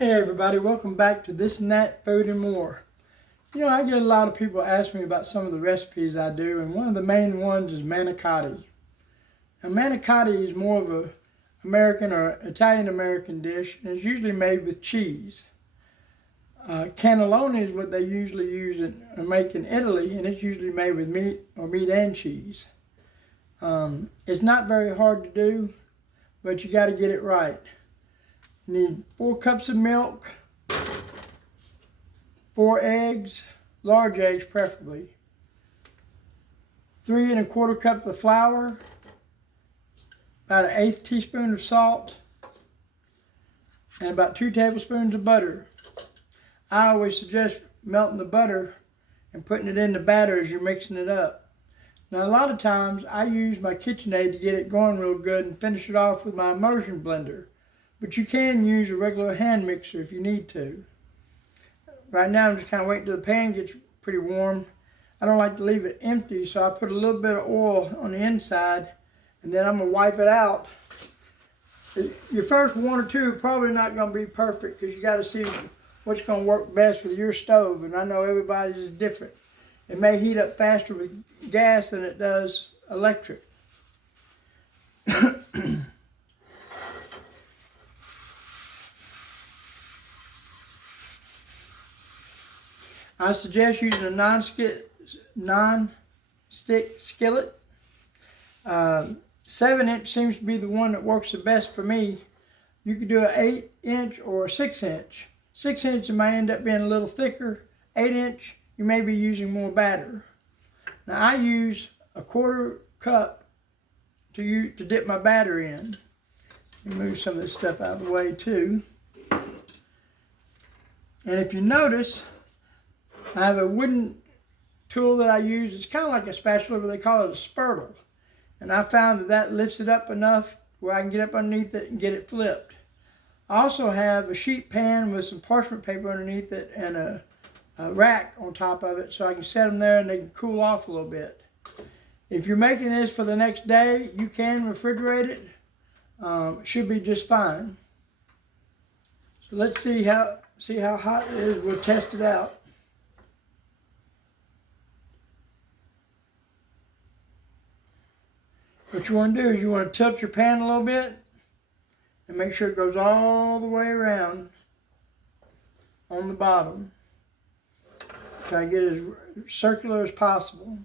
Hey everybody, welcome back to This and That, Food and More. You know, I get a lot of people ask me about some of the recipes I do, and one of the main ones is manicotti. Now manicotti is more of a American or Italian-American dish, and it's usually made with cheese. Canneloni is what they usually use and make in Italy, and it's usually made with meat or meat and cheese. It's not very hard to do, but you got to get it right. You need 4 cups of milk, 4 eggs, large eggs preferably, 3 1/4 cups of flour, about an 1/8 teaspoon of salt, and about 2 tablespoons of butter. I always suggest melting the butter and putting it in the batter as you're mixing it up. Now a lot of times I use my KitchenAid to get it going real good and finish it off with my immersion blender. But you can use a regular hand mixer if you need to. Right now I'm just kind of waiting till the pan gets pretty warm. I don't like to leave it empty, so I put a little bit of oil on the inside and then I'm going to wipe it out. Your first 1 or 2 are probably not going to be perfect because you got to see what's going to work best with your stove, and I know everybody's is different. It may heat up faster with gas than it does electric. I suggest using a non-stick skillet. 7-inch seems to be the one that works the best for me. You could do an 8-inch or a 6-inch. 6-inch it might end up being a little thicker. 8-inch you may be using more batter. Now I use a 1/4 cup to dip my batter in. Move some of this stuff out of the way too. And if you notice, I have a wooden tool that I use. It's kind of like a spatula, but they call it a spurtle. And I found that lifts it up enough where I can get up underneath it and get it flipped. I also have a sheet pan with some parchment paper underneath it and a rack on top of it, so I can set them there and they can cool off a little bit. If you're making this for the next day, you can refrigerate it. It should be just fine. So let's see how hot it is. We'll test it out. What you want to do is you want to tilt your pan a little bit and make sure it goes all the way around on the bottom. Try to get it as circular as possible.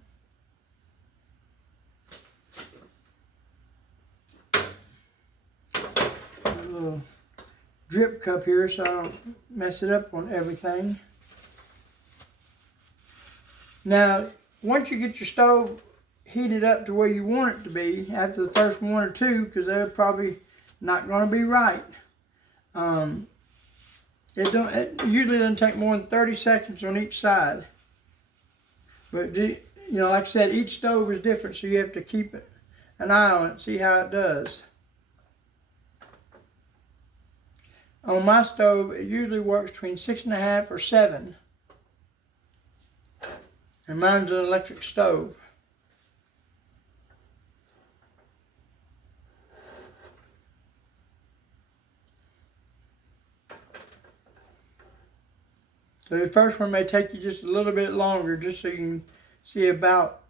A little drip cup here so I don't mess it up on everything. Now, once you get your stove heated up to where you want it to be after the first 1 or 2, because they're probably not going to be right. It usually doesn't take more than 30 seconds on each side. But you know, like I said, each stove is different, so you have to keep an eye on it, see how it does. On my stove, it usually works between 6.5 or 7. And mine's an electric stove. So the first one may take you just a little bit longer, just so you can see about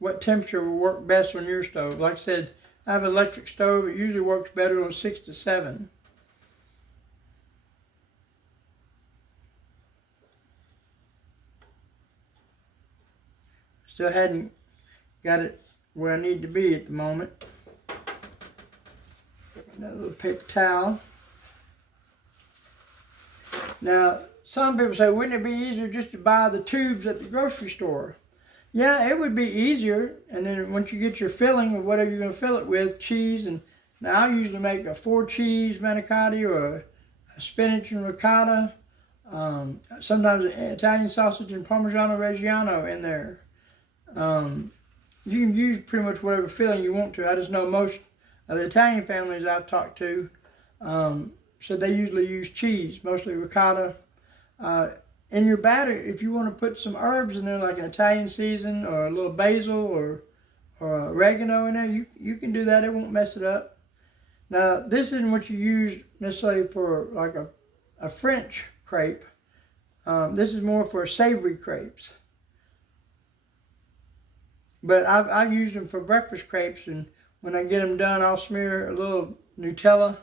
what temperature will work best on your stove. Like I said, I have an electric stove. It usually works better on 6 to 7. Still hadn't got it where I need to be at the moment. Another little paper towel. Now, some people say, wouldn't it be easier just to buy the tubes at the grocery store? Yeah, it would be easier. And then once you get your filling of whatever you're going to fill it with, cheese, and now I usually make a 4 cheese manicotti or a spinach and ricotta. Sometimes Italian sausage and Parmigiano Reggiano in there. You can use pretty much whatever filling you want to. I just know most of the Italian families I've talked to said they usually use cheese, mostly ricotta. In your batter, if you want to put some herbs in there, like an Italian season or a little basil or oregano in there, you can do that. It won't mess it up. Now, this isn't what you use necessarily for like a a French crepe. This is more for savory crepes. But I've used them for breakfast crepes, and when I get them done, I'll smear a little Nutella,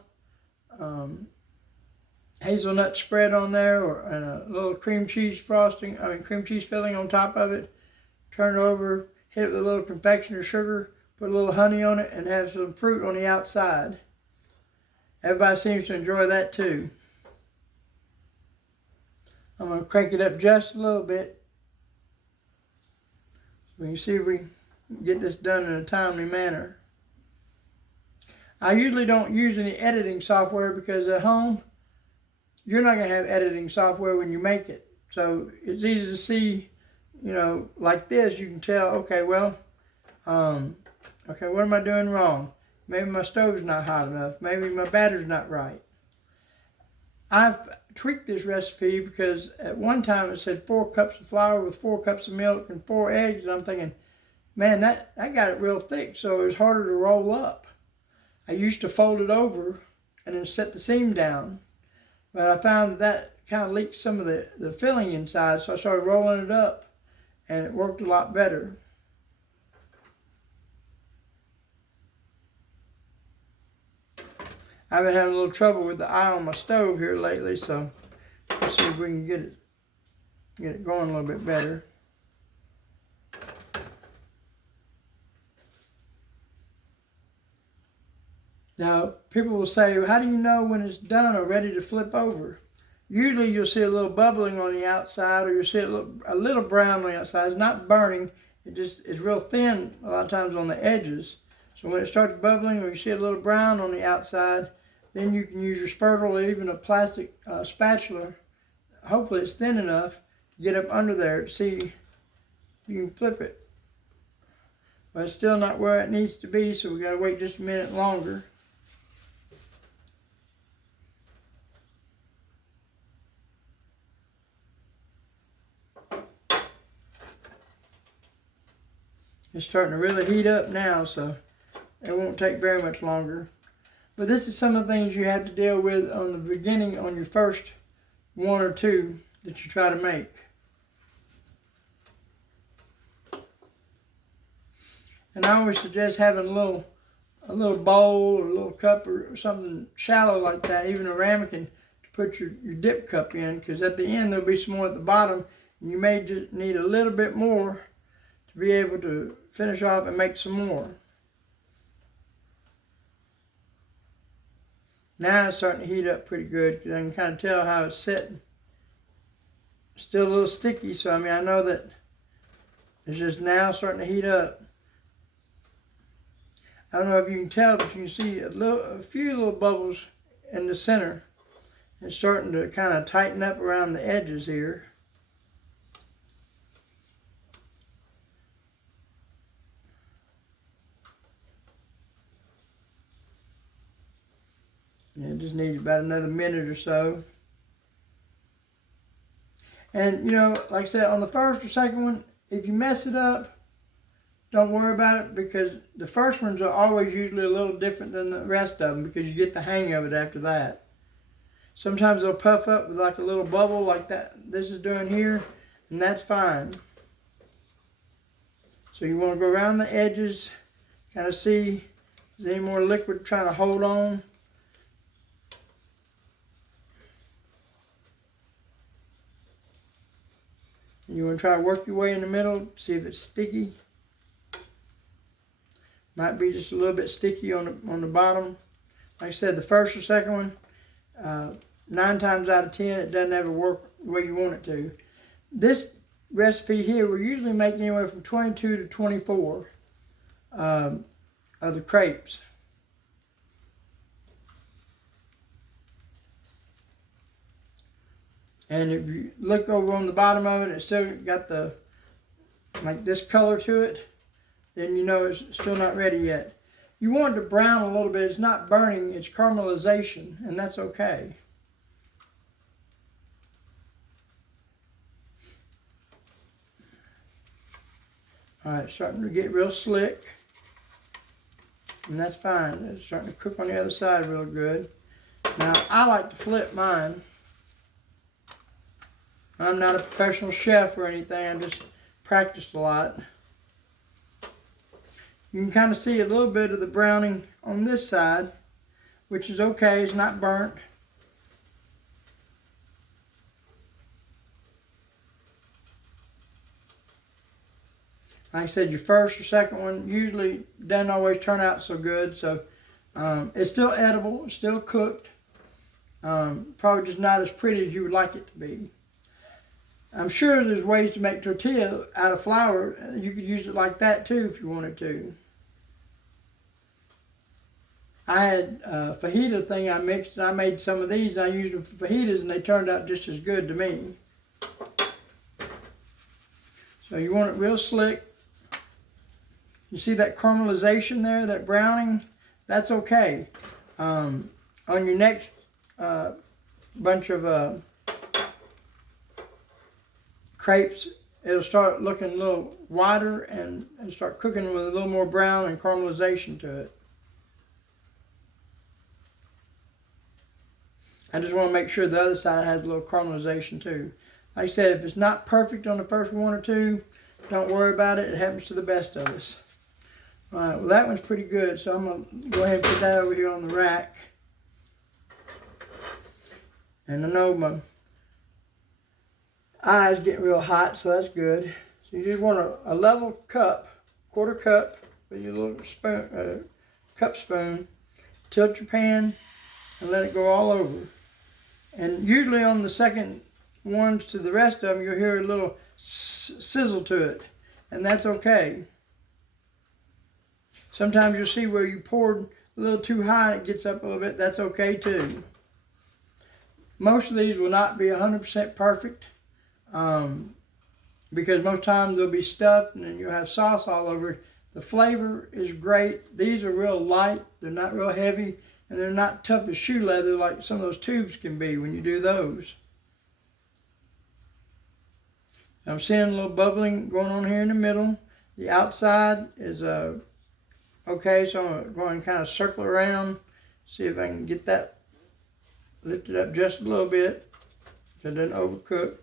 hazelnut spread on there, and a little cream cheese cream cheese filling on top of it. Turn it over, hit it with a little confectioner sugar, put a little honey on it, and have some fruit on the outside. Everybody seems to enjoy that too. I'm going to crank it up just a little bit, so we can see if we can get this done in a timely manner. I usually don't use any editing software because at home, you're not going to have editing software when you make it. So it's easy to see, you know, like this, you can tell, okay, well, okay, what am I doing wrong? Maybe my stove's not hot enough. Maybe my batter's not right. I've tweaked this recipe because at one time it said 4 cups of flour with 4 cups of milk and 4 eggs. And I'm thinking, man, that got it real thick, so it was harder to roll up. I used to fold it over and then set the seam down. But I found that kind of leaked some of the filling inside, so I started rolling it up, and it worked a lot better. I've been having a little trouble with the eye on my stove here lately, so let's see if we can get it going a little bit better. Now, people will say, well, how do you know when it's done or ready to flip over? Usually you'll see a little bubbling on the outside, or you'll see a little brown on the outside. It's not burning, it's real thin a lot of times on the edges. So when it starts bubbling, or you see a little brown on the outside, then you can use your spurtle or even a plastic spatula. Hopefully it's thin enough to get up under there to see if you can flip it. But it's still not where it needs to be, so we got to wait just a minute longer. It's starting to really heat up now, so it won't take very much longer. But this is some of the things you have to deal with on the beginning, on your first 1 or 2 that you try to make. And I always suggest having a little bowl or a little cup or something shallow like that, even a ramekin, to put your dip cup in, because at the end there'll be some more at the bottom, and you may just need a little bit more to be able to finish off and make some more. Now it's starting to heat up pretty good, because I can kind of tell how it's sitting. Still a little sticky, so I know that it's just now starting to heat up. I don't know if you can tell, but you can see a few little bubbles in the center. It's starting to kind of tighten up around the edges here. And it just needs about another minute or so. And, you know, like I said, on the first or second one, if you mess it up, don't worry about it, because the first ones are always usually a little different than the rest of them, because you get the hang of it after that. Sometimes they'll puff up with like a little bubble like that this is doing here, and that's fine. So you want to go around the edges, kind of see if there's any more liquid trying to hold on. You want to try to work your way in the middle, see if it's sticky. Might be just a little bit sticky on the bottom. Like I said, the first or second one, 9 times out of 10, it doesn't ever work the way you want it to. This recipe here, we usually make anywhere from 22 to 24 of the crepes. And if you look over on the bottom of it, it's still got like this color to it, then you know it's still not ready yet. You want it to brown a little bit. It's not burning, it's caramelization, and that's okay. All right, it's starting to get real slick, and that's fine. It's starting to cook on the other side real good. Now, I like to flip mine. I'm not a professional chef or anything. I just practiced a lot. You can kind of see a little bit of the browning on this side, which is okay. It's not burnt. Like I said, your first or second one usually doesn't always turn out so good. So it's still edible. It's still cooked. Probably just not as pretty as you would like it to be. I'm sure there's ways to make tortilla out of flour. You could use it like that too if you wanted to. I had a fajita thing I mixed, and I made some of these. I used them for fajitas, and they turned out just as good to me. So you want it real slick. You see that caramelization there, that browning? That's okay. On your next bunch of crepes, it'll start looking a little whiter and start cooking with a little more brown and caramelization to it. I just want to make sure the other side has a little caramelization too. Like I said, if it's not perfect on the first one or two, don't worry about it. It happens to the best of us. All right, well that one's pretty good, so I'm going to go ahead and put that over here on the rack. And I know my eyes getting real hot, so that's good. So you just want a level cup, quarter cup with your little spoon, cup spoon. Tilt your pan and let it go all over. And usually on the second ones to the rest of them, you'll hear a little sizzle to it, and that's okay. Sometimes you'll see where you poured a little too high and it gets up a little bit. That's okay too. Most of these will not be 100% perfect because most times they'll be stuffed and then you'll have sauce all over it. The flavor is great. These are real light. They're not real heavy, and they're not tough as shoe leather like some of those tubes can be when you do those. I'm seeing a little bubbling going on here in the middle. The outside is okay, so I'm going to kind of circle around, see if I can get that lifted up just a little bit so it doesn't overcook.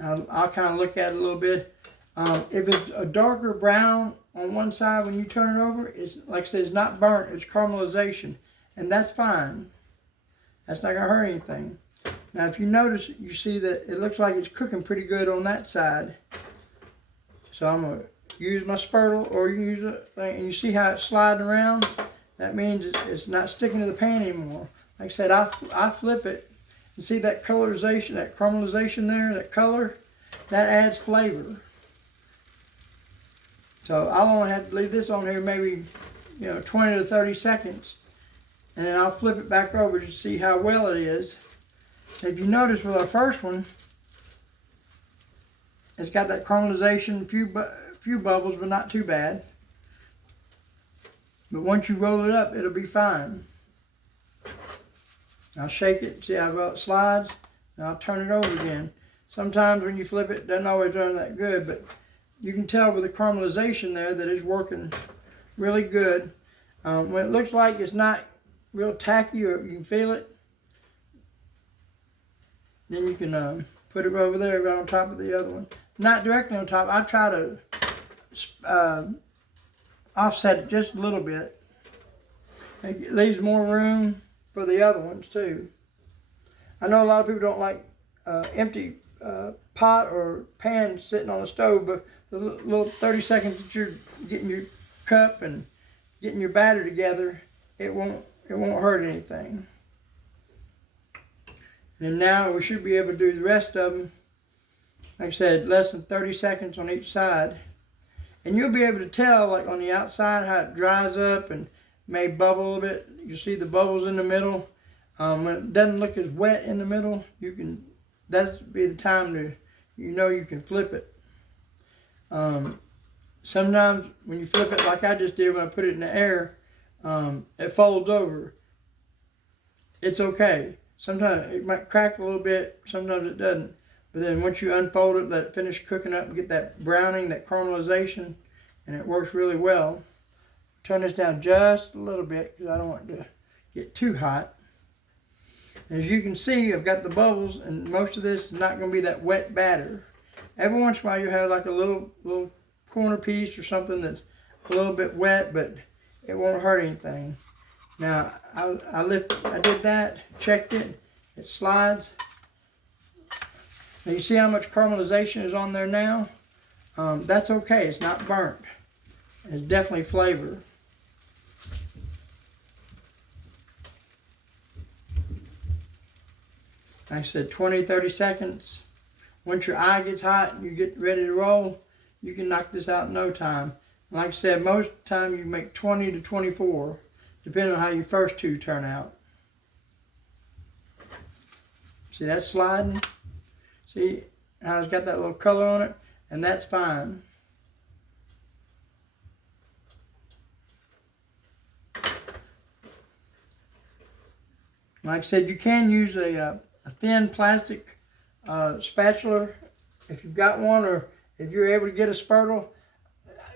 I'll kind of look at it a little bit. If it's a darker brown on one side when you turn it over, it's like I said, it's not burnt, it's caramelization, and that's fine. That's not going to hurt anything. Now if you notice, you see that it looks like it's cooking pretty good on that side. So I'm going to use my spurtle, or you can use it, and you see how it's sliding around? That means it's not sticking to the pan anymore. Like I said, I flip it, and see that colorization, that caramelization there, that color, that adds flavor. So I'll only have to leave this on here maybe 20 to 30 seconds, and then I'll flip it back over to see how well it is. If you notice with our first one, it's got that caramelization, few bubbles, but not too bad. But once you roll it up, it'll be fine. I'll shake it, see how well it slides, and I'll turn it over again. Sometimes when you flip it, it doesn't always run that good, but you can tell with the caramelization there that it's working really good. When it looks like it's not real tacky, or you can feel it, then you can put it over there right on top of the other one. Not directly on top. I try to offset it just a little bit. It leaves more room for the other ones too. I know a lot of people don't like empty pot or pan sitting on the stove, but the little 30 seconds that you're getting your cup and getting your batter together, it won't hurt anything. And now we should be able to do the rest of them, like I said, less than 30 seconds on each side. And you'll be able to tell, like on the outside, how it dries up and may bubble a little bit. You see the bubbles in the middle. When it doesn't look as wet in the middle, that'd be the time to, you can flip it. Sometimes when you flip it, like I just did when I put it in the air, it folds over. It's okay. Sometimes it might crack a little bit, sometimes it doesn't. But then once you unfold it, let it finish cooking up and get that browning, that caramelization, and it works really well. Turn this down just a little bit because I don't want it to get too hot. As you can see, I've got the bubbles, and most of this is not going to be that wet batter. Every once in a while you have like a little corner piece or something that's a little bit wet, but it won't hurt anything. Now, I did that, checked it, it slides. Now you see how much caramelization is on there now? That's okay, it's not burnt. It's definitely flavor. Like I said, 20, 30 seconds. Once your eye gets hot and you get ready to roll, you can knock this out in no time. Like I said, most of the time you make 20 to 24, depending on how your first two turn out. See, that's sliding. See how it's got that little color on it? And that's fine. Like I said, you can use a thin plastic spatula if you've got one, or if you're able to get a spurtle.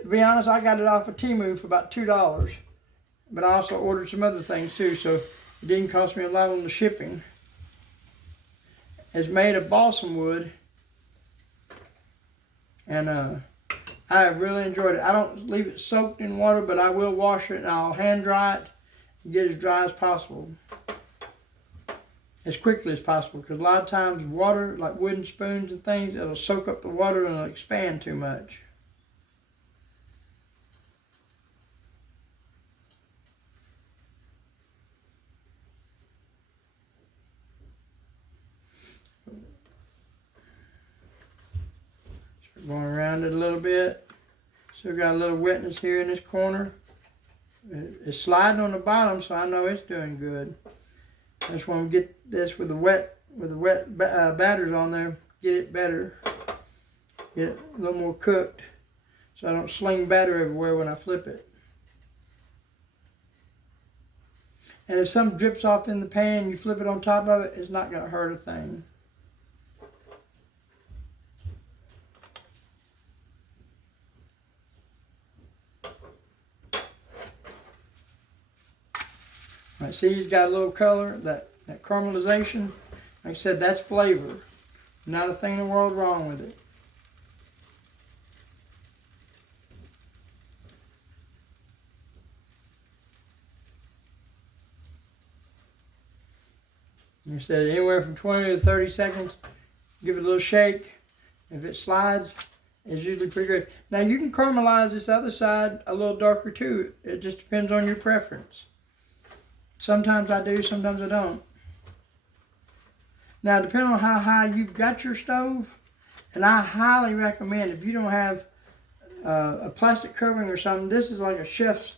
To be honest, I got it off of Temu for about $2. But I also ordered some other things too, so it didn't cost me a lot on the shipping. It's made of balsam wood, and I have really enjoyed it. I don't leave it soaked in water, but I will wash it and I'll hand dry it and get it as dry as possible. As quickly as possible, because a lot of times water, like wooden spoons and things, it'll soak up the water and it'll expand too much. Going around it a little bit. Still got a little wetness here in this corner. It's sliding on the bottom, so I know it's doing good. I just want to get this with the wet batters on there, get it better, get it a little more cooked, so I don't sling batter everywhere when I flip it. And if some drips off in the pan, you flip it on top of it, it's not going to hurt a thing. All right, see, it's got a little color, that caramelization. Like I said, that's flavor. Not a thing in the world wrong with it. Like I said, anywhere from 20 to 30 seconds. Give it a little shake. If it slides, it's usually pretty good. Now you can caramelize this other side a little darker too. It just depends on your preference. Sometimes I do, sometimes I don't. Now, depending on how high you've got your stove, and I highly recommend, if you don't have a plastic covering or something, this is like a chef's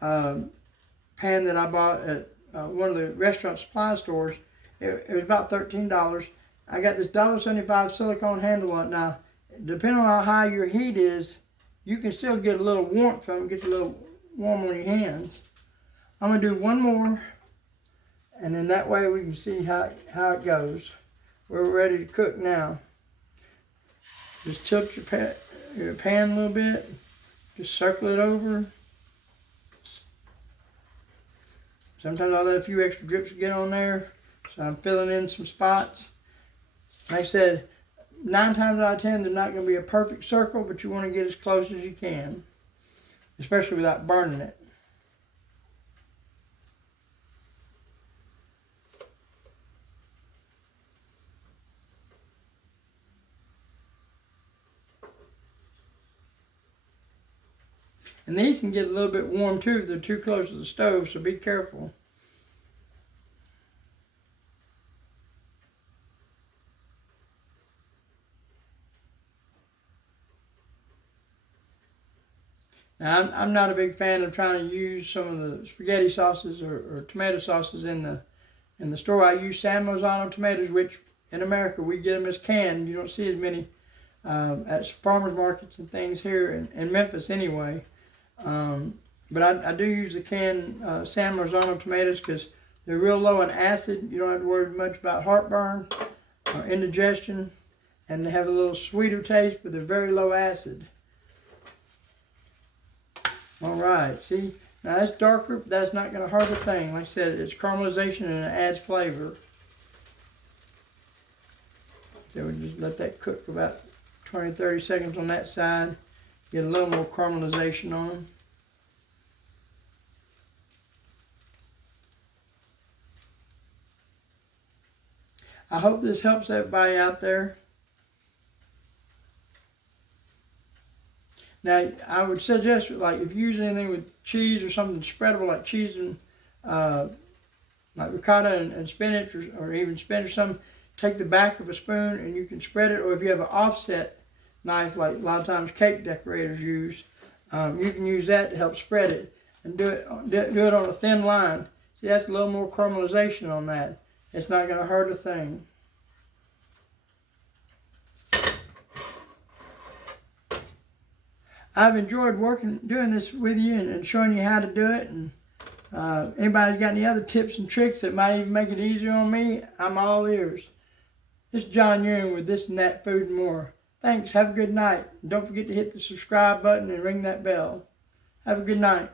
pan that I bought at one of the restaurant supply stores. It was about $13. I got this $1.75 silicone handle on it. Now, depending on how high your heat is, you can still get a little warmth from it, get you a little warm on your hands. I'm going to do one more, and then that way we can see how it goes. We're ready to cook now. Just tilt your pan a little bit. Just circle it over. Sometimes I let a few extra drips get on there, so I'm filling in some spots. Like I said, 9 times out of 10, they're not going to be a perfect circle, but you want to get as close as you can, especially without burning it. And these can get a little bit warm too if they're too close to the stove, so be careful. Now, I'm not a big fan of trying to use some of the spaghetti sauces or tomato sauces in the store. I use San Marzano tomatoes, which in America we get them as canned. You don't see as many at farmers markets and things here in Memphis anyway. But I do use the canned San Marzano tomatoes because they're real low in acid. You don't have to worry much about heartburn or indigestion. And they have a little sweeter taste, but they're very low acid. All right, see, now that's darker, but that's not going to hurt a thing. Like I said, it's caramelization and it adds flavor. Then we just let that cook for about 20-30 seconds on that side. Get a little more caramelization on them. I hope this helps everybody out there. Now, I would suggest, like, if you use anything with cheese or something spreadable, like cheese and like ricotta and spinach, or even spinach or something, take the back of a spoon and you can spread it. Or if you have an offset knife, like a lot of times cake decorators use, you can use that to help spread it and do it on a thin line. See, that's a little more caramelization on that. It's not going to hurt a thing. I've enjoyed doing this with you and showing you how to do it. And anybody's got any other tips and tricks that might even make it easier on me, I'm all ears. This is John Ewing with This and That Food and More. Thanks. Have a good night. And don't forget to hit the subscribe button and ring that bell. Have a good night.